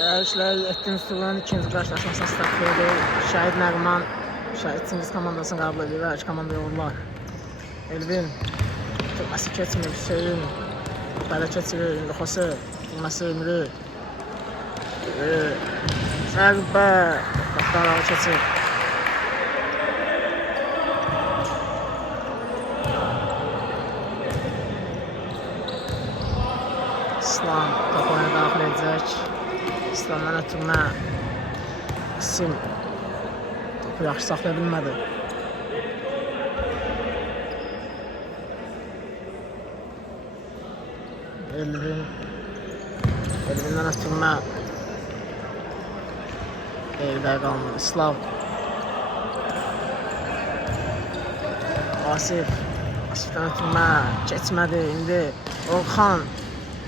Yarışlar 7-ci turun ikinci qarşılaşmasına start verir. Şəhid Nəğman Şəhid Çingiz komandasını qəbul edir. Hər iki komanda yoğurlar. Elvin tutması keçmir. Hüseyin belə keçirir. İndi Xose tutması Emri. Zərbə qaptarağı keçir. İslam topu oyuna daxil edəcək. İslamdan ötürmə isim topu yaxşı saxlaya bilmədi. Elvindən ötürmə Eldə qalmır. İslam Asifdən ötürmə keçmədi. İndi Orxan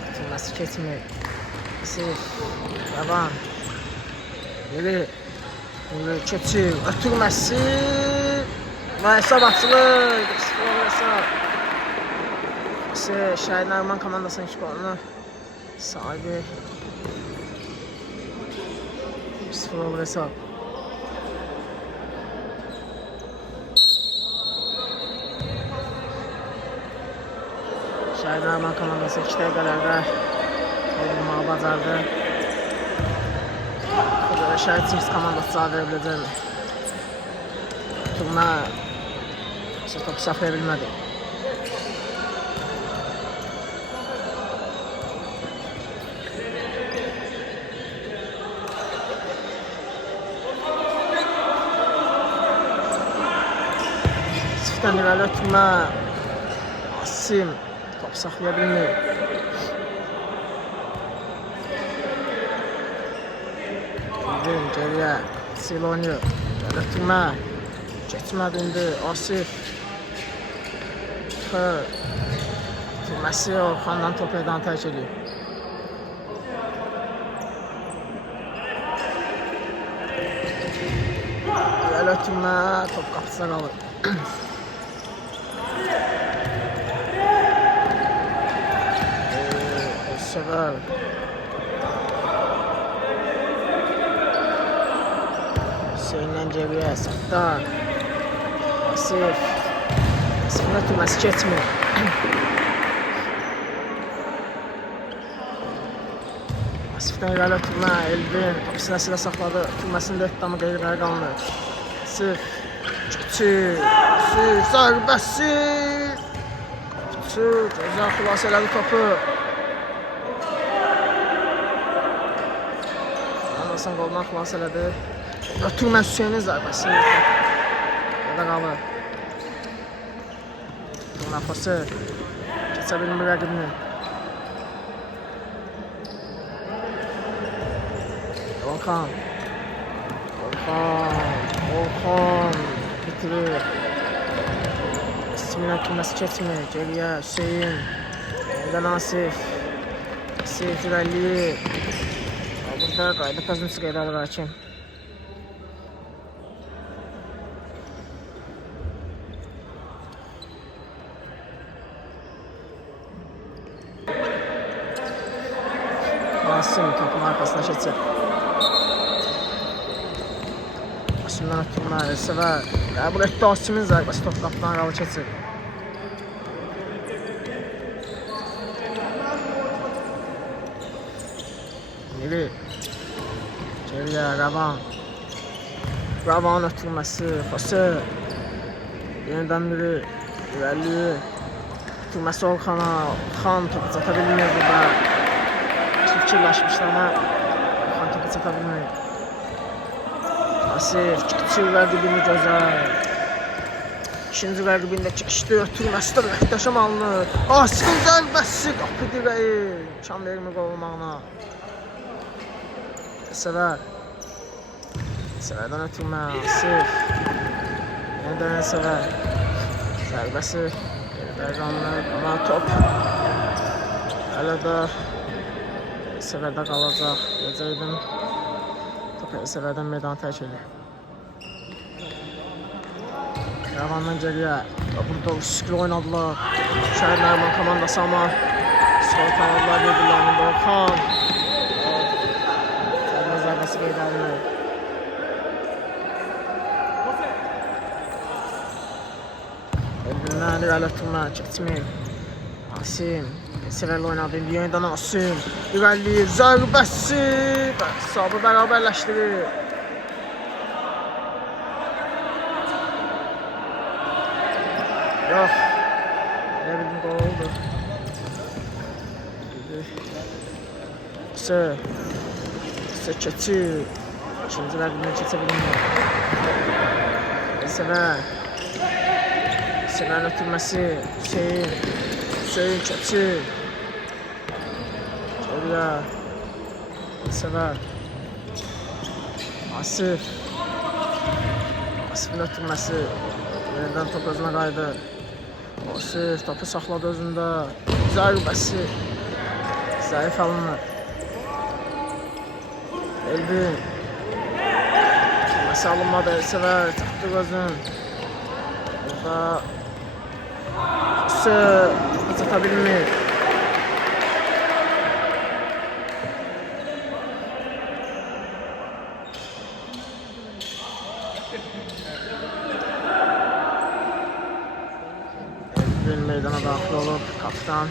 ötürməsi keçmir. Asif Yaban Yeri keçir. Ötürməsi və hesab açılır. 1-0 hesab. Şəhid Nəğman komandasının ilk golunu sahibi 1-0 hesab. Şəhid Nəğman komandası 2 dəqiqələrdə vurmağı bacardı. Şəhid Çingiz komandası cavab verə biləcəkmi? Turna topu saxlaya bilmədi. Sifdən irəli ötürmə Asim topu saxlaya bilmir. Geriyə Sil oynuyor. Ötürmə keçmədi indi Asif ötürməsi Orxandan topu edən tərk edir. Ötürmə top qapısına qalır. Sever Hüseyin'den geriye Sattar Asif'in ötürməsi keçmir. Asif'dən irəli ötürmə Elvin topu sinəsilə saxladı. Ötürməsində etdamı qeyriləri qalmır. Asif keçir. Zərbəsi gözəl xilas elədi topu. Anderson qolundan xilas elədi. Ötürmə Hüseynin zərbəsi orada qalır. Ötürmə Xose keçə bilmir rəqibini. Orxan bitirir. İsmin ötürməsi keçmir. Geriyə Hüseyin Eldən Asif irəliyir. Burada qayda pozuntusu qeydə alır hakim. Asim topun arkasına keçir. Asimdən ötürmə Elsəvər qəbul etdi. Asimin zərbəsi top qapıdan qalı keçir. Yeri geriyə Ravan ötürməsi Xose yenidən biri irəliyir. Ötürməsi Orxana Orxan topu çata bilmir burada. Fikirləşmişdi amma Orxan topu çata bilmir. Asif keçir rəqibini gözəl. İkinci rəqibindəki işli ötürməsi də möhtəşəm alınır. Asifin zərbəsi qapı dirəyi imkan vermir qol olmağına. Səvərdən ötürmə Asif yenidən Səvər zərbəsi geridə qalır amma top hələ də Səvərdə qalacaq. Deyəcəkdim top Səvərdən meydanı tərk edir. Yavandan geriyə burada riskli oynadılar Şəhid Nəğman komandası amma skor tanıdılar birbirlərini. Orxan Elvin. Elvin'den irəli ötürmə, keçmir. Asim, Sirel oynadı, yenidən Asim. İrəliyir, zərbəsi. Hesabı bərabərləşdirir. Yox. Elə bildim qol oldu. Sə keçir. İkinci rəqibini keçə bilmir. Seven ötürməsi. Hüseyin keçir. Geriyə. Sever. Asifin ötürməsi. Yenidən top özünə qaydı. Asif topu saxladı özündə. Zərbəsi. Zəif alınır. Elvin. Ötürməsi alınmadı. Sever. Çaktı gözün. Burada topu çatabilmir. Elvin meydana daxil olub. Kapitan.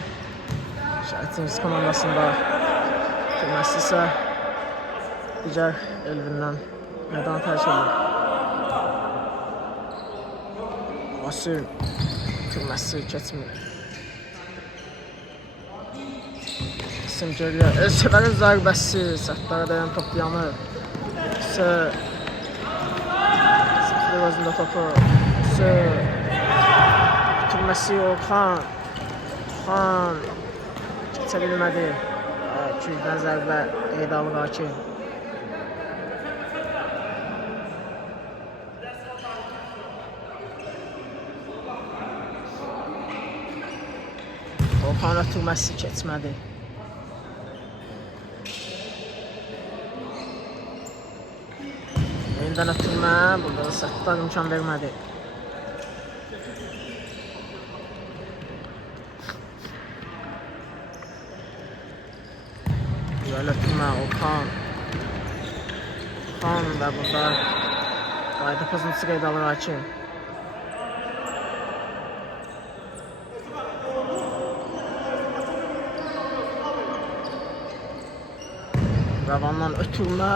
Şəhidimiz komandasında. Ötürməsi isə digər Elvin'dən meydanı tərk edir. Asim ötürməsi keçmir. Asim geriyə. Severin zərbəsi. Səhvlərə dayan top yanır. Saxlayır özündə topu. Ötürməsi Orxan. Orxan keçə bilmədi. Küçdən zərbə Eydalı Hakim. Orxan ötürməsi keçmədi. Yenidən ötürmə. Burada da Səttar imkan vermədi. Güzel ötürmə Orxan. Orxan və burada qayda pozuntusu qeydə alır Hakim. Ravandan ötürmə.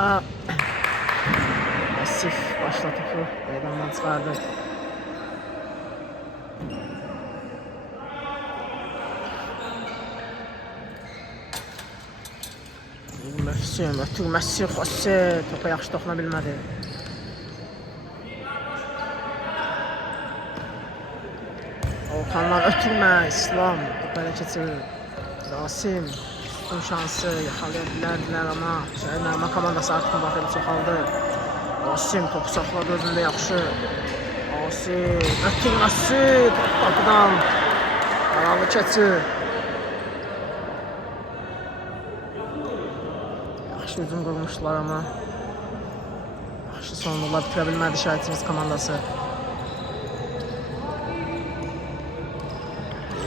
Asif başla topu meydandan çıxardı. Hüseyin ötürməsi Xose topa yaxşı toxuna bilmədi. Orxandan ötürmə İslam topa elə keçirir. Rasim üstün şansı yaxalaya bilərdilər amma Nərman komandası artıq müdaxilə çoxaldı. Asim topu saxladı özündə yaxşı. Asim ötürməsi top qapıdan aralı keçir. Yaxşı hücum qurmuşlar amma yaxşı sonluqlar bitirə bilmədi şəhidimiz komandası.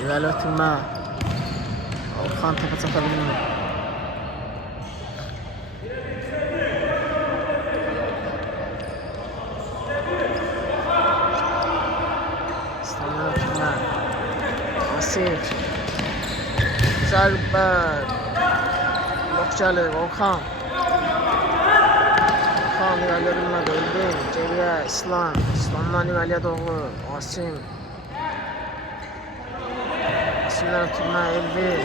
İrəli ötürmə. Orxan topa çata bilmir. Asif. Zərbə. Blok gəlir Orxan. Orxan irəliyə bilmədi. Elvin. Geriyə İslam. İslamdan irəliyə doğru. Asim. Asimdən ötürmə Elvin.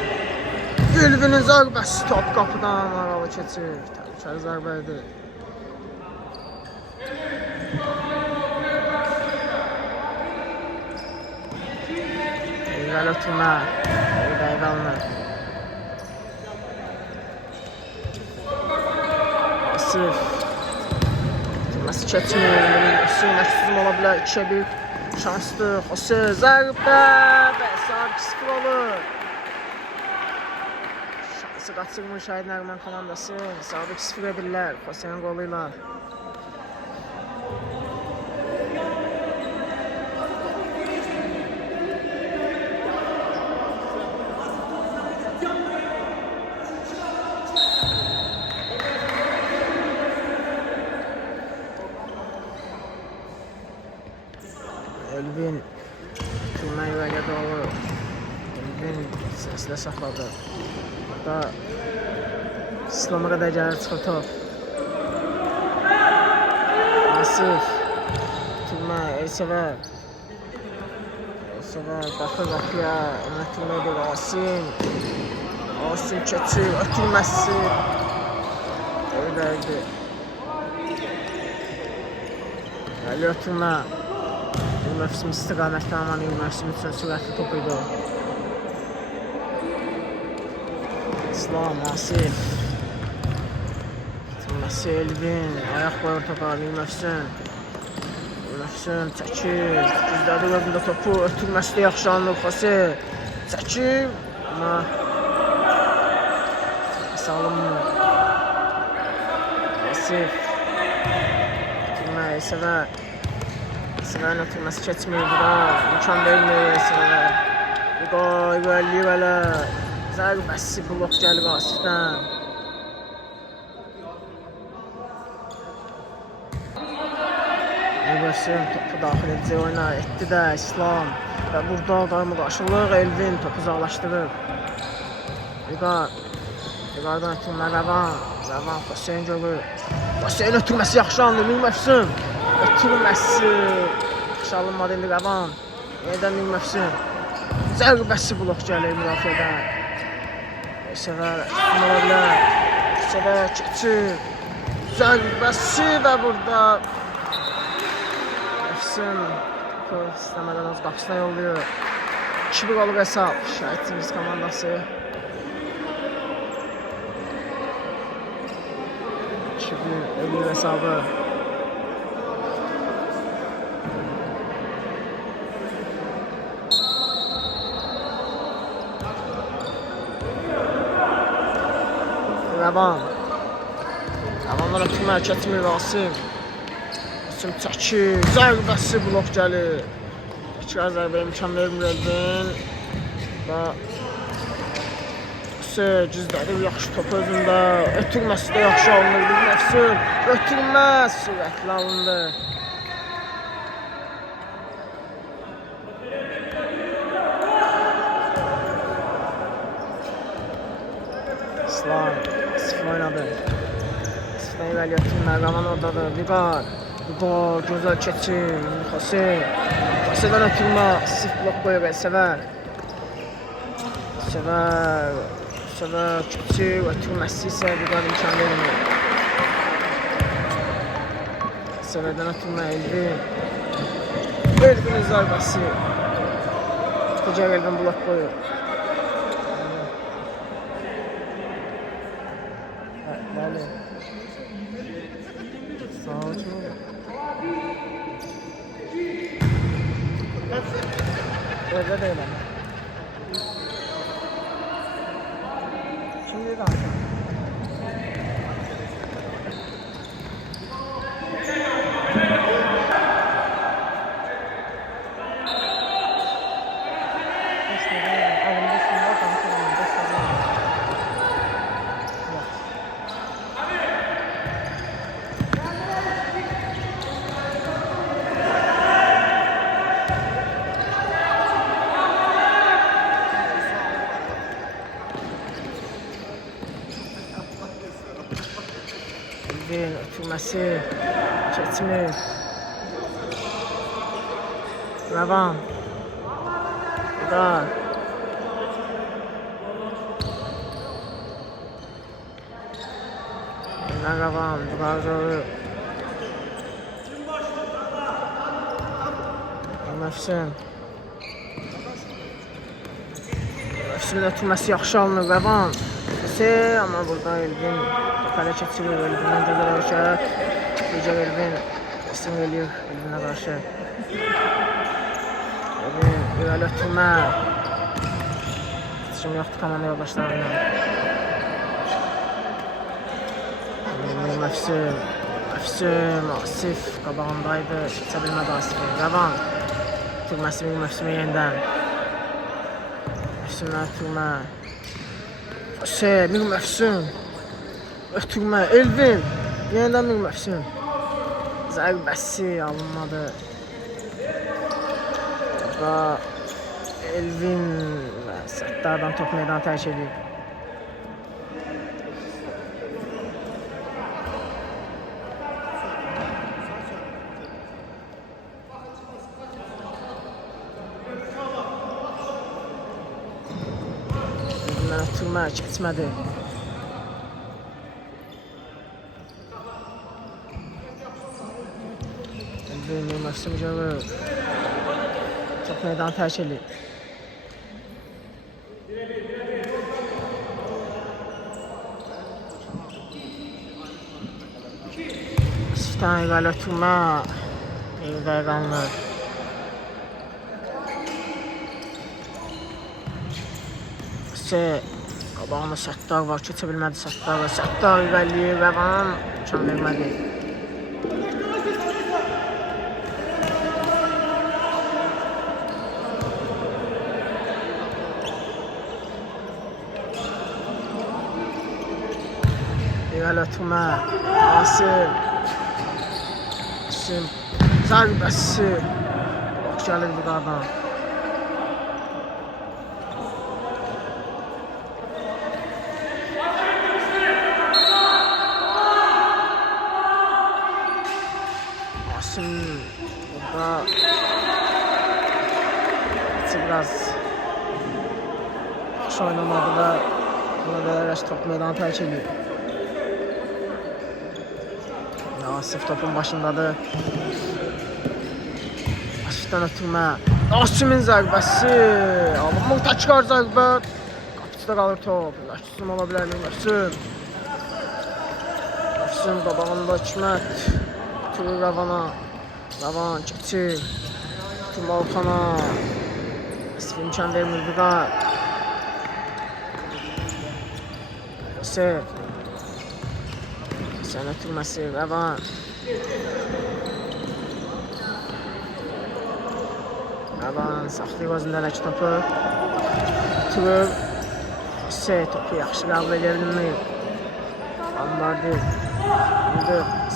Elvin'in zərbəsi top qapıdan aralı keçir. Təhlükəli zərbə idi. İrəli ötürmə. Dəqiqə alınır. Asif. Ötürməsi keçmir. Hüseyin əksizim ola bilər. 2-1 şansdır. Xose zərbə. Və hesab 2-0 olur. Şansı qaçırmır Şəhid Nərman komandası. Hesabı 2-0 edirlər Xose'nin qoluyla. Elvin Tümay irəliyə doğru. Elvin səsilə saxladı. Burada İslam'a qədər gəlir çıxır top. Asif Tümay Elsəvər. Elsəvər baxır qapıya. Ona Tümay deyir Asim. Asim keçir. Ötürməsi. Öldərdi. Əli ötürmə. Mövsüm istiqamətdən aman mövsüm üçün sürətli top idi. İslam, Asif. Tümməsi Elvin. Ayaq qoyur topa. Mövsüm. Mövsüm çəkir. Düzdədir özündə topu. Ötürməsi də yaxşı anlıq. Xose çəkir. Amma salınmır. Asif. Tümə Elsəvər. Elsəvərin ötürməsi keçmir bura. İmkan vermir Elsəvərə. Qoy, güvəlliyi belə. Zərbəsi blok gəlir Asifdən. Mübəşşir topu daxil edəcək oyuna. Etdi də İslam. Və burada qarşılıq Elvin topu uzaqlaşdırır. Vüqardan ötürmə Rəvan. Rəvan Xoseyn görür. Xoseyn ötürməsi yaxşı anlıyor. Mübəşşir. Ötürməsi. Yaxşı alınmadı indi Rəvan. Yeniden Mübəşşir. Zərbəsi blok gəlir müdafiədən. Elsəvər tutmalılar. Elsəvər keçir. Zərbəsi və burada Efsin topu istəmədən öz qapısına yolluyor. 2-1 olub hesab. Şəhid Cengiz komandası. 2-1 olub hesabı. Rəvan. Rəvanlar ötürmə keçmir Asim. Asim çəkir. Zərbəsi blok gəlir. İçər zərbə imkan vermir Elvin. Və Gizlədir yaxşı top özündə. Ötürməsi də yaxşı alınır. Bilməsin. Ötürməz sürətli alındı. İslam. Asif oynadı. Asif'den irəliyə ötürmə. Rəvan oradadır. Vüqar. Vüqar gözəl keçir. Xose. Xose'dən ötürmə. Asif blok qoyur Elsəvər. Elsəvər keçir. Ötürməsi isə Vüqar imkan vermir. Elsəvərdən ötürmə Elvin. Elvin'in zərbəsi. Tutacaq Elvin blok qoyur. Bəli. Sağ ol. Evdə deyiləm. Şimdi danışalım. Ötürməsi keçmir. Rəvan. Vüqar. Rəvan. Vüqar görür. Məfsin. Məfsin ötürməsi yaxşı alınır. Rəvan. Amma burada Elvin topu keçirir. Elvin'den gözəl hərəkət. Gecə Elvin isim eləyir Elvin'ə qarşı. Elvin irəli ötürmə. İletişim yoxdur komanda yoldaşlarına. Məfsin. Asif qabağındaydı. Keçə bilmədi Asif'i. Rəvan. Ötürməsi Məfsin'ə yenidən. Məfsin'ə ötürmə. Məfsin. Ötürmə. Elvin. Yeniden Məfsin. Zərbəsi alınmadı. Burada Elvin və Səttardan top meydan tərk edir. Elvindən ötürmə keçmədi. Elvin Mövsüm görür. Top meydan tərk edir. Asifdən irəli ötürmə. Evdə qalınır. Qabağında Səttar var, keçə bilmədi Səttar və Səttar irəliyir, Rəvan imkan vermədi. İrəli ötürmə, Asim zərbəsi Bax gəlir bir qardan. Asim burada biraz yaxşı oynamadı və buna verərək top meydanı tərk edir. Asif topun başındadır. Asifdən ötürmə. Asimin zərbəsi. Alınmır təkrar zərbə. Qapıcıda qalır top. Məşqçim ola bilər mi? Məşqçim qabağında Hikmət. Turu Rəvana. Rəvan keçir. Tüm Alxana. Asif imkan vermir bir daha. Sen ötürməsi, Rəvan. Rəvan saxlayıb özündəki topu. Ötürür. Topu yaxşı qəbul edə bilmir. Ambardı.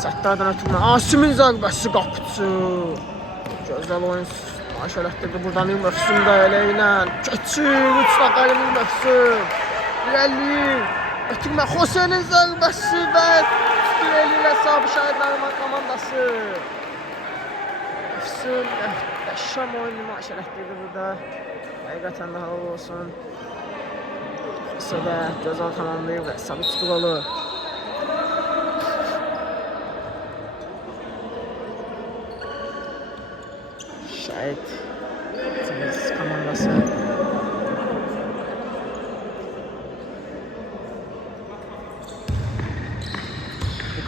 Səttardan ötürmə. Asimin zərbəsi qapıcı. Gözəl oyun aşırətdirdi. Buradan Mövsüm də elə ilə keçir. 3 nəfərin Mövsüm. İrəliyir. Ötürmə. Xosenin zərbəsi və Elvin və Sabir Şəhidlərin komandası. Mövsüm qəşəm oyun nümayiş etdirdi burada. Həqiqətən də halal olsun. Xosədə gözəl tamamlayır və Sabit qolu. Şəhid komandası.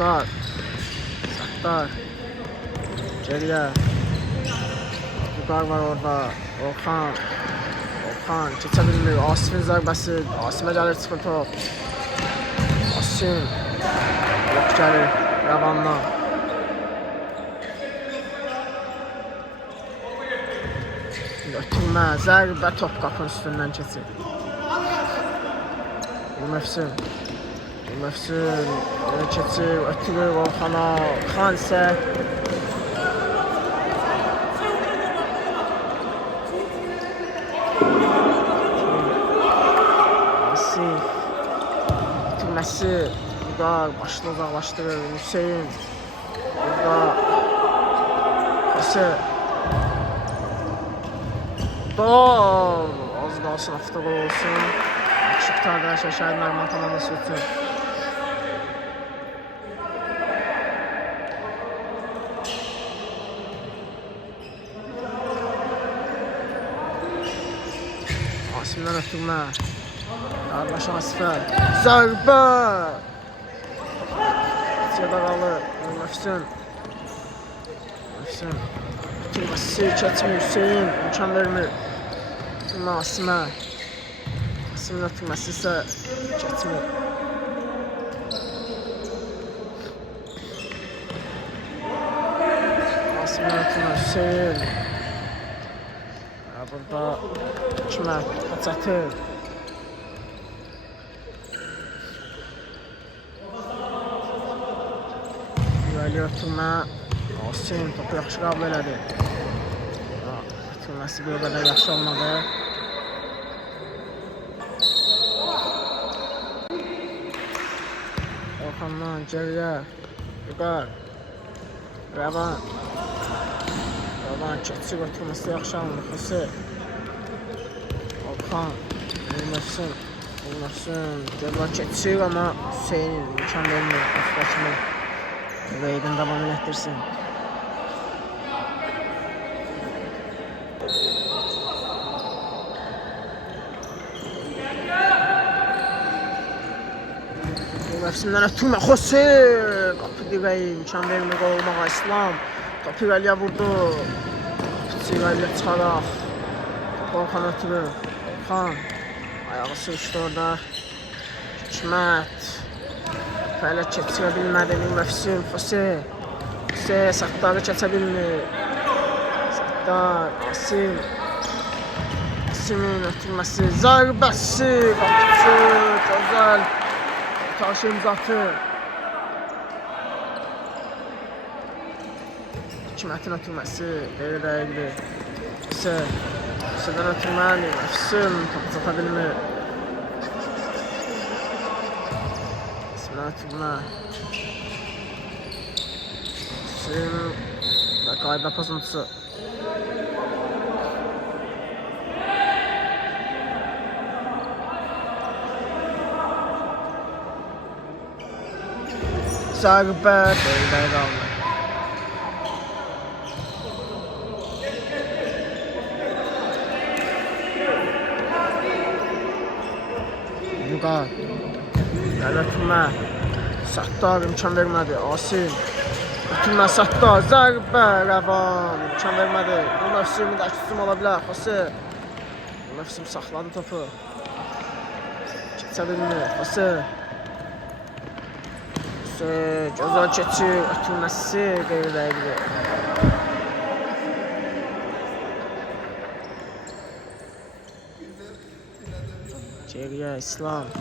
Buqar, Səttar, geriyə, Buqar var orada, Orxan keçə bilmir, Asifin zərbəsi, Asimə gəlir çıxır top, Asim, yox gəlir, Rəvandan. Ötürmə, zərbə top qapının üstündən keçir. Mövsüm keçir, ötürür Orxana, Orxan isə Asif ötürməsi, burada başını uzaqlaşdırır, Hüseyin burada Xose az qalsın avtoqol olsun. Yaxşı qutardı arkadaşlar Şəhid Nəriman komandası üçün. Asimdən ötürmə. Qardaş Asifə. Zərbə. İçədə qalır. Mövsüm. Ötürməsi keçmir Hüseyin. İmkan vermir. Ötürmə Asimə. Asimin ötürməsi isə keçmir. Asimin ötürmə Hüseyin. Burada Hikmət çatır. İrəli ötürmə. Asim topu yaxşı qəbul elədi. Ötürməsi bir o qədər yaxşı olmadı. Orxandan geriyə. Yuqar. Rəvan. Rəvan keçir ötürməsi yaxşı alınır. Xüsi. Orxan. Vurmasın. Vurmasın. Geriyə keçir ama Hüseyin imkan vermir. Başını. Veydin davam etdirsin. Mevsimdən ötürmə. Xüsi. Qapı direği imkan vermir olmağa İslam. Topu irəliyə vurdu. Topu irəliyə çıxaraq. Orxan ötürür. Orxan. Ayağı sürüşdü orada. Hikmət. Hələ keçirə bilmədi Mevsim. Xüsi. Xüsi Səttarı keçə bilmir. Səttar. Asim. Asimin ötürməsi. Zərbəsi. Qapıcı. Gözəl. Karşı imzatı. Hikmətin ötürməsi. Qeyri dəyildi. Hüsedən ötürməni. Mevsim topu çata bilmir. İsmdən ötürmə. Hüseyin və qayda pozuntusu. Zərbə qeyridə qaldı. Yuqar. Ötürmə. Səttar imkan vermədi. Asim. Ötürmə Səttar. Zərbə Rəvan. İmkan vermədi. Bu Mevsimin də üstüm ola bilər. Xüsi. Bu Mevsim saxladı topu. Keçə bilmir. Xüsi. Gözəl keçir, ötürməsi qeyri dəyildi. Geriyə İslam.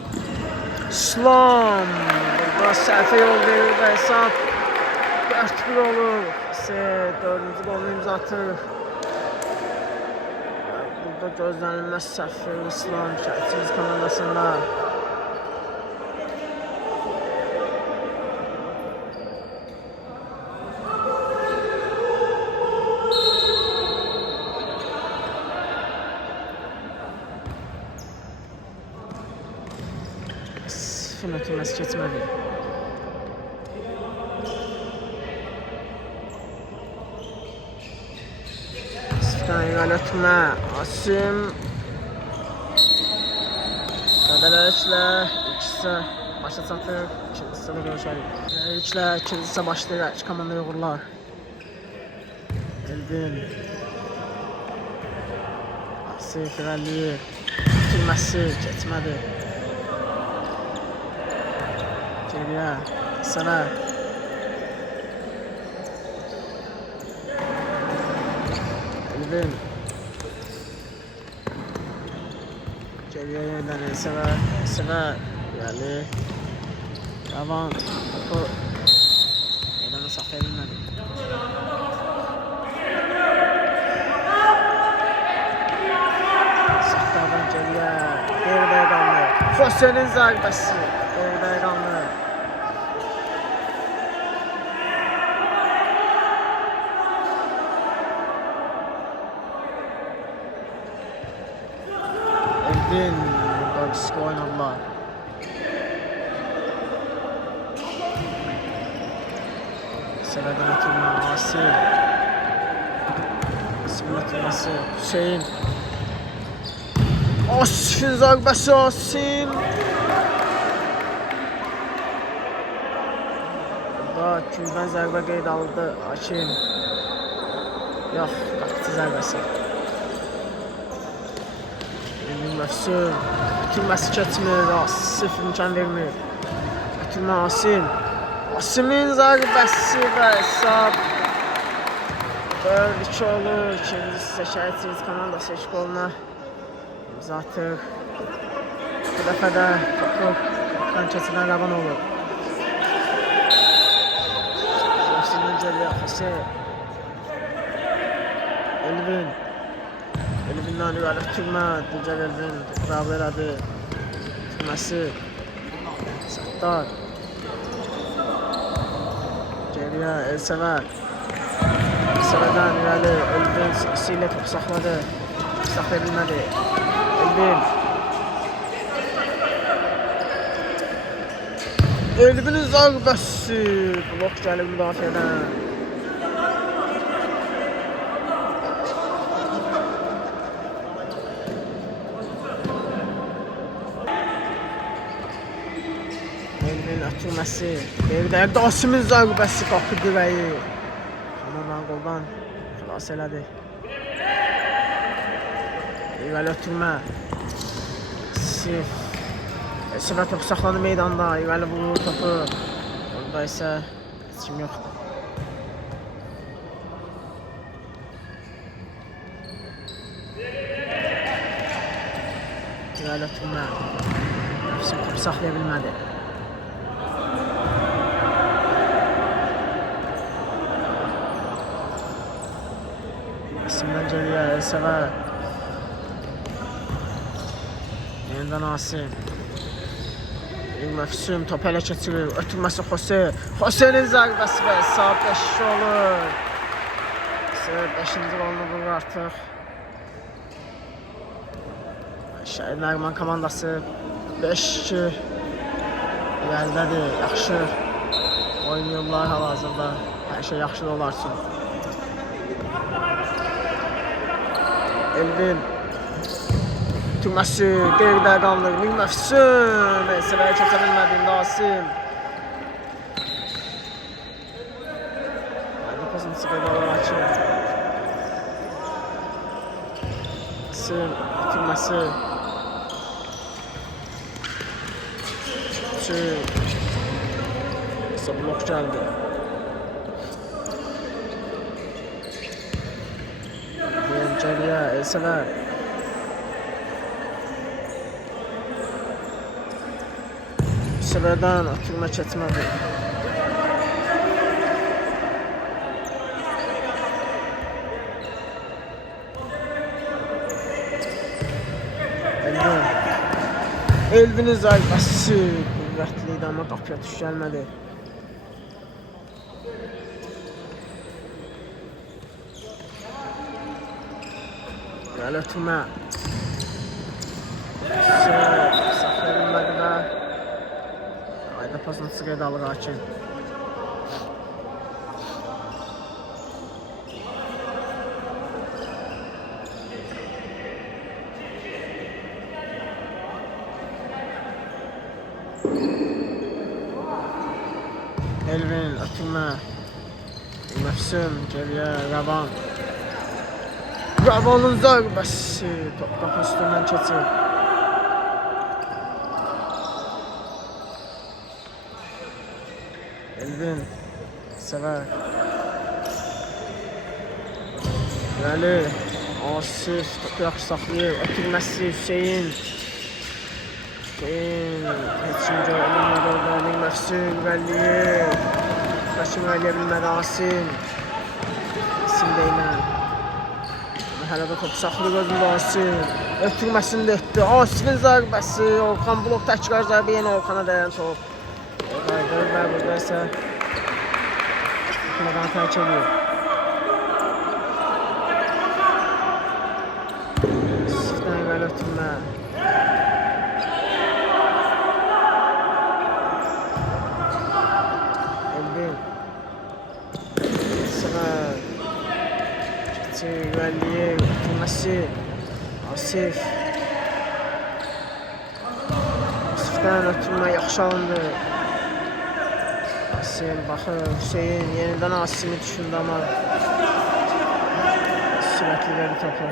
İslam! Burada səhvə yol verir və hesab 4-1 olur. 4-cü golunu imza atır. Burada gözlənilməz səhv verir İslam Şəhidçimiz komandasında. Sifin ötürməsi keçmədi. Sifdən irəli ötürmə. Asim. Qədələrəklə ikisi başa çatır. İkincisi də görüşərik. İlklə ikincisi başlayır. İki komandaya uğurlar. Elvin. Asif irəliyir. Ötürməsi keçmədi. Geriyə, Səvər. Elvin. Geriyə yenilənir Səvər. Səvər. İrəli. Rəvan. Topu. Meydana saxlaya bilmədi. Səttardan geriyə. Geridə qaldı. Xüseyin zərbəsi. Geridə qaldı. Elvin burada risk oynadılar. Səvərdən ötürmə Asim. Asimin ötürməsi Hüseyin. Asifin zərbəsi Asim. Burada küldən zərbə qeyd aldı Hakim. Yox, qapıcı zərbəsi. Mevsim. Ötürməsi keçmir. Asif imkan vermir. Ötürmə Asim. Asimin zərbəsi və hesab 4-2 olur. İkincisi Şəhidçimiz komandası ilk goluna imza atır. Bu dəfə də topu keçidən Rəvan olur. Mevsimdən geriyə Xüsi. Elvin. Elvin'den yuvarlak tutma. Digər Elvin topu elədi. Tutması. Sattar. Geriyə Elsəvər. Elsəvərdən irəli Elvin sırasıyla topu saxladı. Saxlaya bilmədi. Elvin. Elvin'in zərbəsi. Blok gəlib müdafiədən. Elvin atılması. Evdə Qasim'in zərbəsi qapı dirəyi. Aman qoldan xilas elədi. İrəli ötürmə. Sif. Elsəvər topu saxladı meydanda. İrəli vurur topu. Orada isə heç kim yoxdur. İrəli ötürmə. Nefsim topu saxlaya bilmədi. Qasim'dən geriyə Elsəvər. Yenidən Asim. Mefsum topu elə keçirir. Ötürməsi Xose. Xose'nin zərbəsi və hesab 5 olur. 5-ci golunu vurur artıq. Şəhid Nəriman komandası 5-2 irəlidədir. Yaxşı oynayırlar hal-hazırda. Hər şey yaxşı da olar üçün. Elvin. Tüməsi qeyridə qalır. Mefsum. Elsəvərə keçə bilmədi. Nasim. Hadi pasını çıxırdalar açır. Nasim. Tüməsi. İsə blok gəldi. Geriyə Elsəvər. Elsəvərdən atılma keçmədi. Elvin'in zərbəsi qüvvətliydi, amma qapıya tuş gəlmədi. Gəl ötürmə. Saxlaya bilmədi və ayda pasını çıxırdı alır hakim. Elvin ötürmə. Mefsum geriyə Ravan. Ravan'ın zərbəsi top qapı üstündən keçir. Elvin Səvər. Bəli, Asif topu yaxşı saxlayır. Ötürməsi Hüseyin. Heç kim görməyədi orada. Mefsum Vəlliyev. Başım eləyə bilmədi Asim. Asim deyilən. Hələ də topu saxlayır özündə Asim. Ötürməsini də etdi. Asif'in zərbəsi. Orxan blok təkrar zərbə yenə Orxana dəyən top. Burada isə Orxanadan tərk edir. Asif'dən evvel ötürmə. Elvin. Sırar. Vəlliyev ötürməsi. Asif. Asif'dən ötürmə yaxşı alındı. Asim baxır, Hüseyin yenidən Asim'i düşündü amma sürətli verdi topu.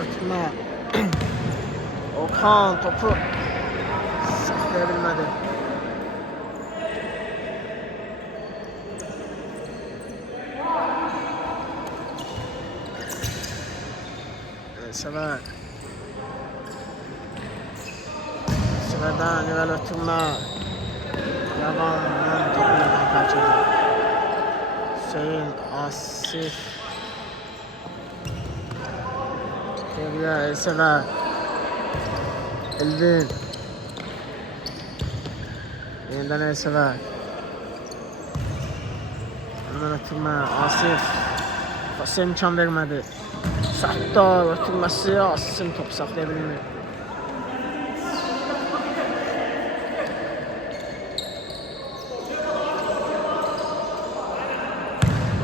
Tutma. Orxan topu saxlayabilmədi. Sever. Severden evvel oturma. Yalandan toplardan kaçırdı. Hüseyin Asif. Geriye Sever. Elvin. Yeniden Sever. Hemen oturma. Asif. Pasya imkan vermedi. Sattar oturması Asif'in topu saklayabilmiyor.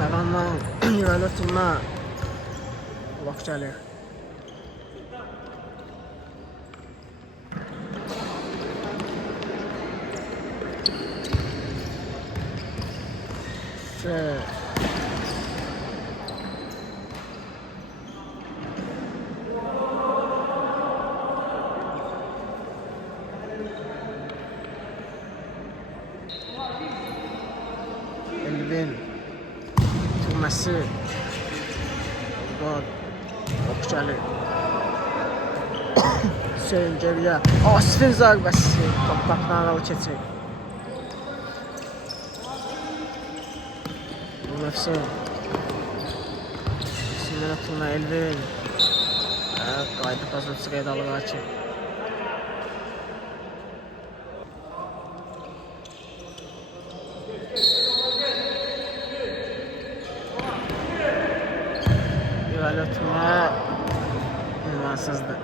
Devamlı yuvayla oturma. Bak gəlir. Elvin tutması var. Bak gəlir. Hüseyin geriye. Asif'in zərbəsi. Top qapıdan aralı keçir. Nefsin. Şimdiden atılma Elvin. Evet, qaydı pozisiya qaydalığı açır. İrəli atılma ünvansızdır.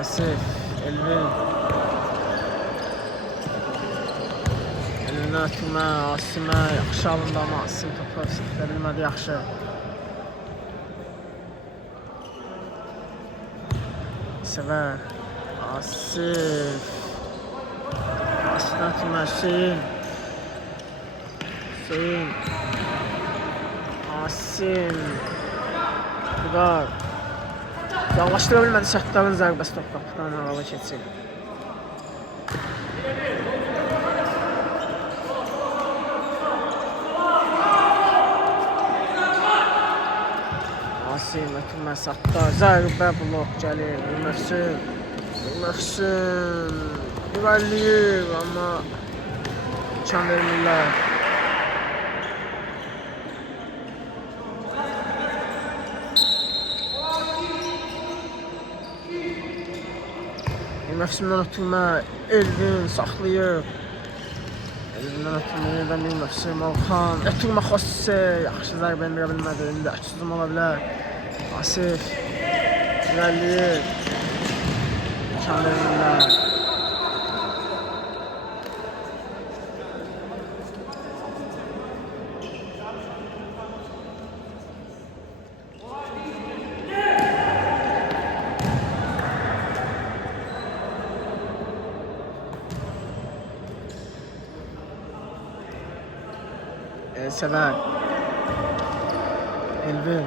Asif, Elvin. Elvinə atılma, Asimə yaxşı alındı ama Asim topu sıxıda bilmədi yaxşı. Sever, Asif. Asif'dən atılma, Hüseyin. Hüseyin. Asim. Qudar. Yanlaşdıra bilmədi Şəhtarın zərbəsi top qapıdan aralı keçir. Asim ötürmə Şəhtar zərbə blok gəlir. Məhsin güvənliyir amma imkan vermirlər. Məhsimdən ötürmə Elvin saxlayır. Elvindən ötürmə yerdən bir Məhsim Alxan. Ötürmə Xossi yaxşı zərbə endirə bilmədi. İndi əksizm ola bilər. Asif irəliyir. İmkan verirlər. Sever. Elvin.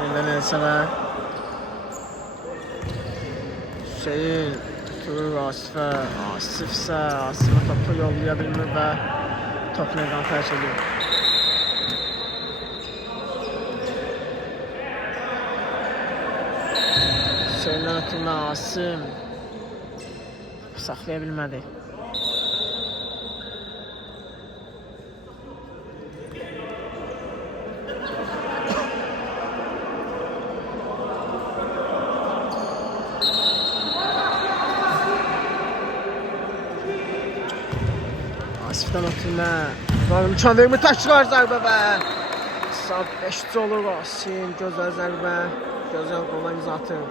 Elvin Sever. Hüseyin. Turur Asif'e. Asif'se Asif'e topu yollayabilmir ve top meydan terk ediyor. Hüseyin'den ötürmə Asim. Saxlayabilmədi. Asif'dən ötürmə. İmkan vermir, təkrar zərbə və saat 5-ci olur Asim. Gözəl zərbə. Gözəl qola imza atır.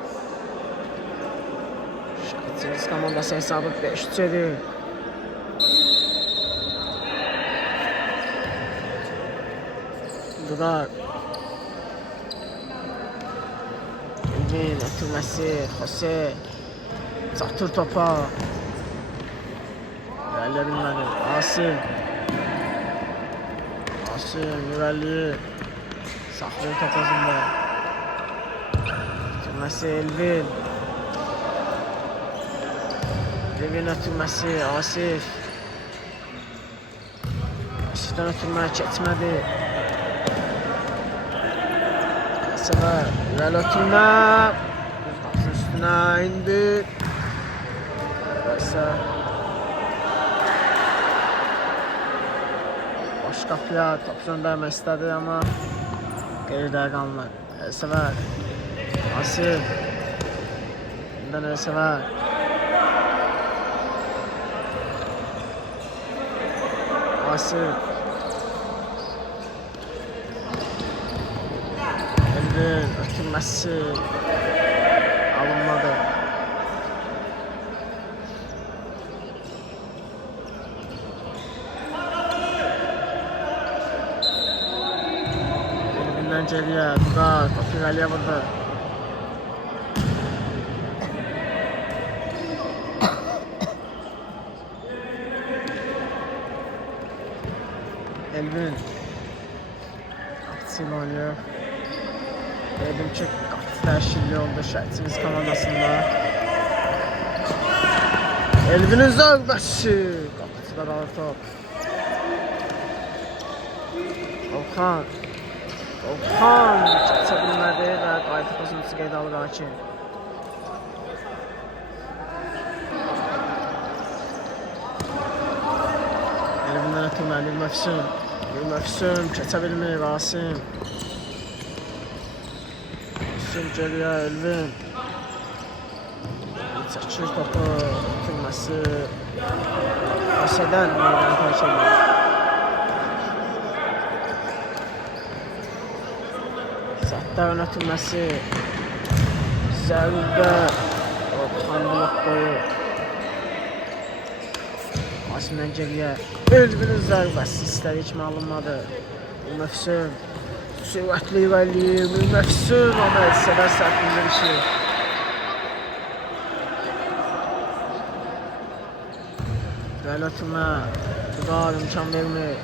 Şəhidçimiz komandası hesabı 5-cidir. Qudar. Elvin ötürməsi. Xose. Çatır topa. İlerle bilmedi. Asim. Asim ilerliyor. Saklıyor top özünde. Ötürməsi Elvin. Elvin ötürməsi Asif. Hafiften ötürmeye geçmedi. Sefer ileri ötürme. Düz kapısının üstüne indi. Neyse. Baş kapıya top göndermek istedi ama geride kaldı. Sefer. Asil. Bundan Sefer. Asil. Elvin ötürmesi alınmadı. Elvin'den geriye Dugar topu ileriye vurdu. Elvin kapısıyla oynuyor. Dedim ki kapısı təşkilli oldu Şəhidimiz komandasında. Elvin'in zərbəsi. Kapısıda qalır top. Volkan keçə bilmədi və qayıtı pozuntusu qeydə alır hakim. Elvin'dən ötürməli Məfsun keçə bilmir Rasim. Geriye Elvin çəkir topu ötürməsi Aşədən meydanı tərk edir. Səttarın ötürməsi zərbə Orxan blok qoyur. Asimdən geriyə Elvinin zərbəsi istədi kimi alınmadı. Məfsun sürətli irəliyir, Məfsun ama Sefer sərtində bir şey. Rəl ötürmə, Dugar imkan vermir.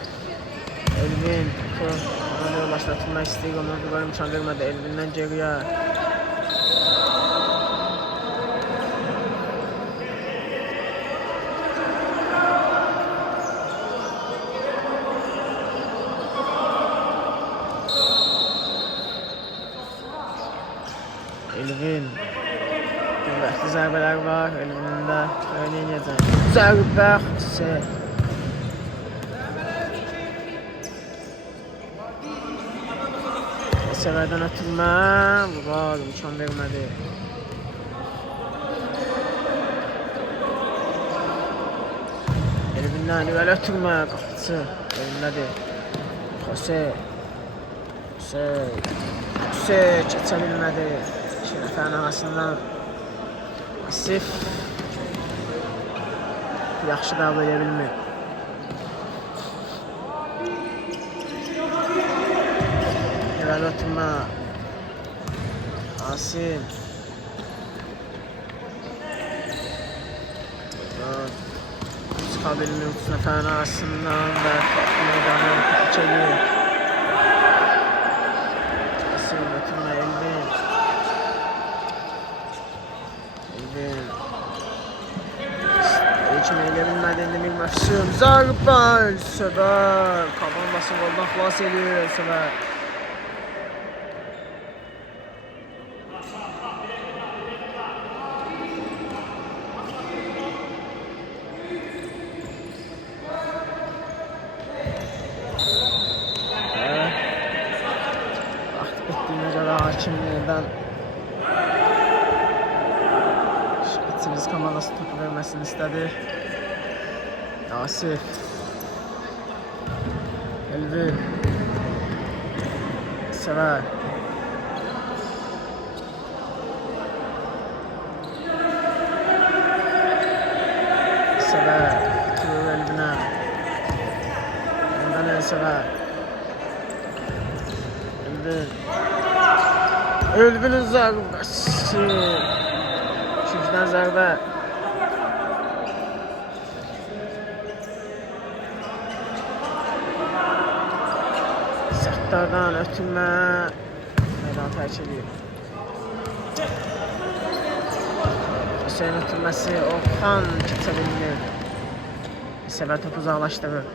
Elvin topu ona görə başlatılmaq istəyir, ama Dugar imkan vermədi. Elvindən geriyə. Elvin kuvvetli zərbələr var Elvin'in də oynayacaq. Zərbə Xüsi. Seferden ötürmə Vurar imkan vermədi. Elvin'dən irəli ötürmə qapısı Elvin'dədir. Xüsi keçə bilmədi. İki nəfərin arasından Asif yaxşı qəbul edə bilmir. İrəli ötürmə Asim. Çıxa bilmir üç nəfərin arasından və meydanı tərk edir. Asim ötürmə Elvin. Kimi elə bilmədi indi bir Məfsun. Zərbə Sefer. Komandası goldan xilas edir Sefer. Vaxt bitdiyinə görə hakimlikdən Şəhidimiz komandası topu verməsini istədi. Asif. Elvin. Sefer. Sefer. Tüyür Elvin'e. Ondan Sefer. Elvin. Elvin'in zərbəsi. Üçüncüdən zərbə. Səttardan ötürmə meydanı tərk edir. Hüseyin ötürməsi Orxan keçə bilmir. Sefer topu uzaqlaşdırır.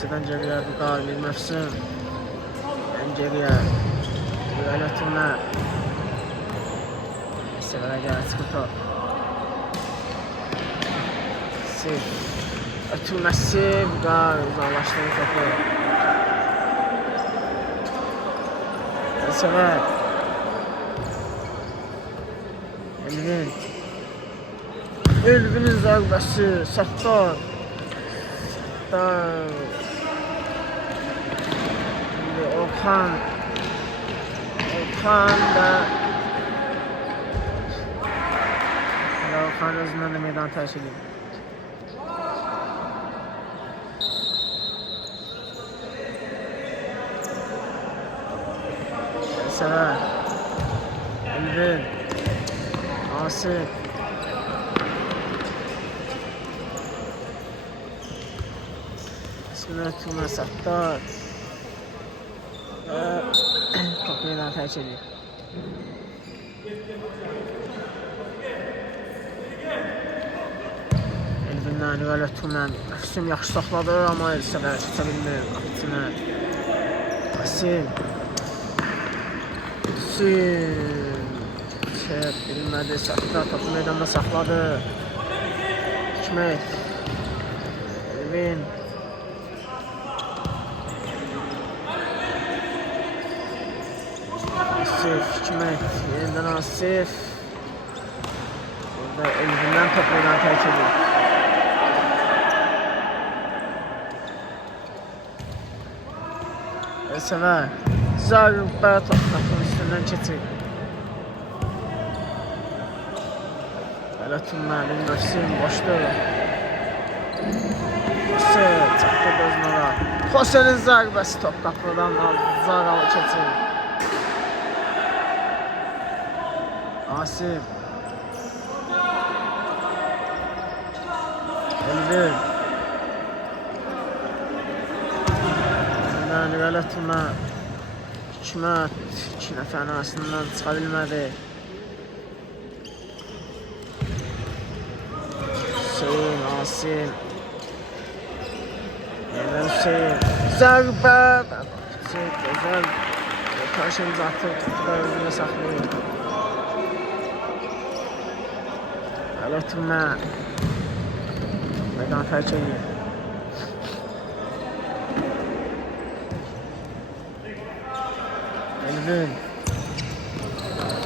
Sıdan geriye bir galibi Mefsun. En geriye yönetimler. Severe gelen sıkıntı. Ötülmesi bir galibi uzaklaştığı topu. Sever. Elvin'in zərbəsi, Səttar. Şimdi Orxan da Orxan özündən də meydan tərk edir. Sever. Elvin. Asif. Tuna Sattar. Top meydan tərk edir. Elvin'dən Nüvələ Tunan. Əfsim yaxşı saxladı, amma Elsələr keçə bilmir. Qapıçına. Asim. Bilmədi, Sattar topu meydanda saxladı. Hikmət. Elvin. Hikmət, yeniden Asif. Burada Elvin'den top meydan tərk edir. Elsəvər zərbə topun üstündən keçir. Belə Tunmənin Mövsim boşdur. Xose çatdı gözünə. Xose'nin zərbəsi top qapıdan Zaralı keçir. Asif. Elvin. Nüvələ Tuna. Hikmət. İki nəfərin arasından çıxa bilmədi. Hüseyin, Asim. Yenə Hüseyin. Zərbə. Gözəl. Karşımıza atır. Tutuda özünə saxlayır. Elvin. Meydan tərk edir. Elvin.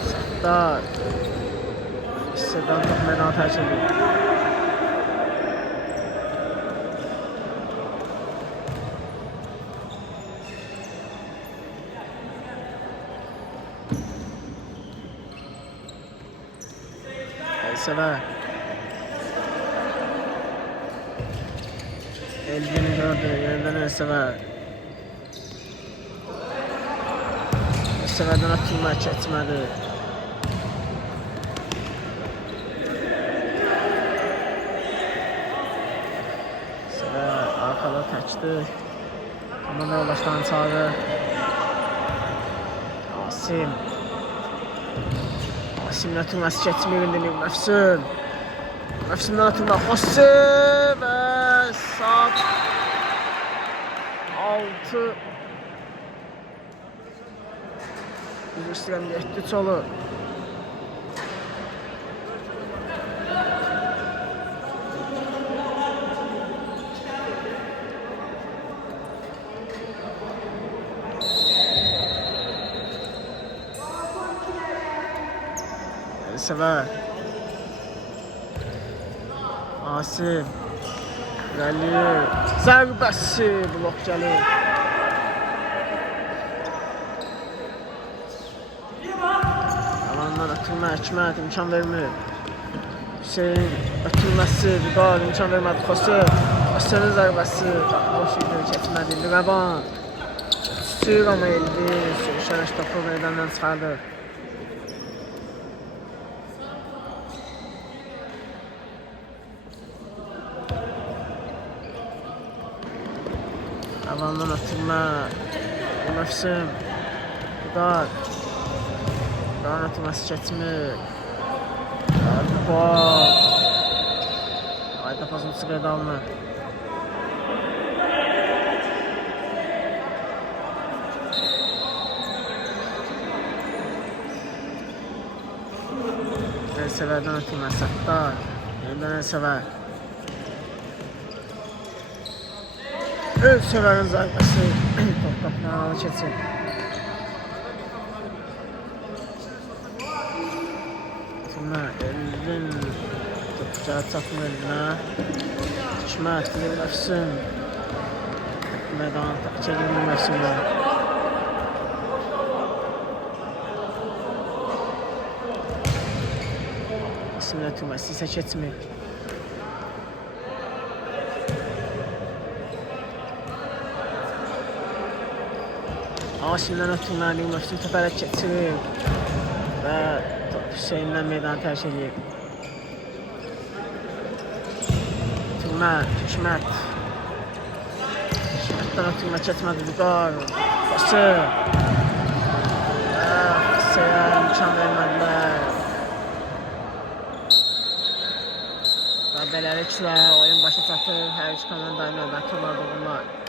Səttar. Hissədən top meydan tərk edir. Elsəvər. Elvin'i gördü, yeniden Elsəvər. Elsəvərdən atılmaya keçmədi. Elsəvər arkada təkdi. Komanda yoldaşlarını çağırır. Asim. Asim'lə atılması keçmir indi Mefsun. Mefsun'dan atılma. Xose və saat 6. Biz istəyirəm 7 olur. Elsəvər. Asim. Gəlir. Zərbəsi blok gəlir. Yalandan atılma Hikmət imkan vermir. Hüseyin atılması Vüqar imkan vermədi. Xose'nin zərbəsi boş idi, keçmədi. Rəvan. Sür ama Elvin. Sürüşərək topu meydandan çıxardır. Alandan atılma. Mefsim. Vüqar. Vüqarın atılması keçmir. Ayda pasını qeydə alınır. Elsəvərdən ötürmə Səttar. Yenidən Elsəvər. Elsəvərin zərbəsi. Topqapını aralı keçir. Ötürmə. Elvin. Topçağı çatmır Elvinə. Hikmət. Birləşsin. Meydan çəkilmir Məsimlə. Məsimlə ötürməsi isə keçmir. Asimdən ötürməli Məsim təpərək keçirir. Və Hüseyndən meydanı tərk edir. Ötürmə. Hikmət. Hikmətdən ötürmə keçmədi Vüqar. Bası. Basıya imkan vermədilər. Və beləliklə oyun başa çatır. Hər iki komandayın növbəti turlarda bunlar.